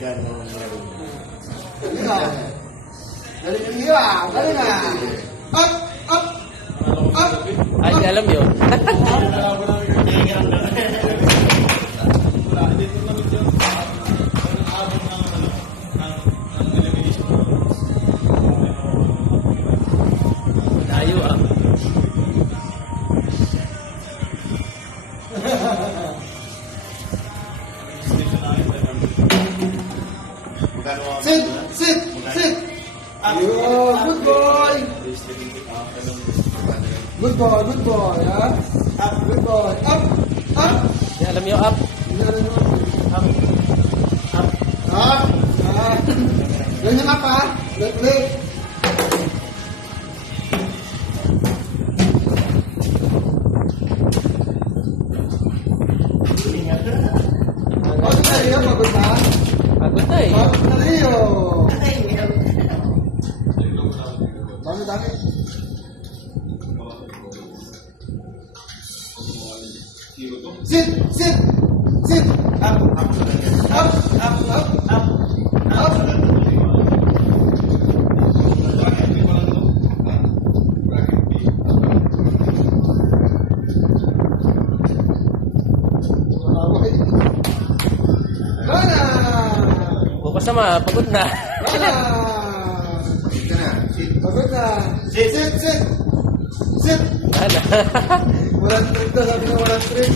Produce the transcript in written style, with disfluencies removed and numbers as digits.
Ganon. Galing na. Galing yung hiwa. Galing na. Up! Up! Up! Ay, di alam yun. Layo ah. Sit! Sit! Sit! Ayun, good boy! Good boy, good boy, ha? Up, good boy. Up! Up! Di alam yung up. Hindi na rin naman. Up! Up! Up! Up! Ganyan up, ha? Ulit. Pagod na rin, pagod na. Pagod na eh. Pagod na rin, oh. Dami. Sit! Sit! Sit! Up! Up! Up! Up! Up! Up! Gana! Bukas naman, pagod na. Gana! Pagod na. Sit! Sit! Sit! Sit! Wala. Walang trip na, sabi na walang trip.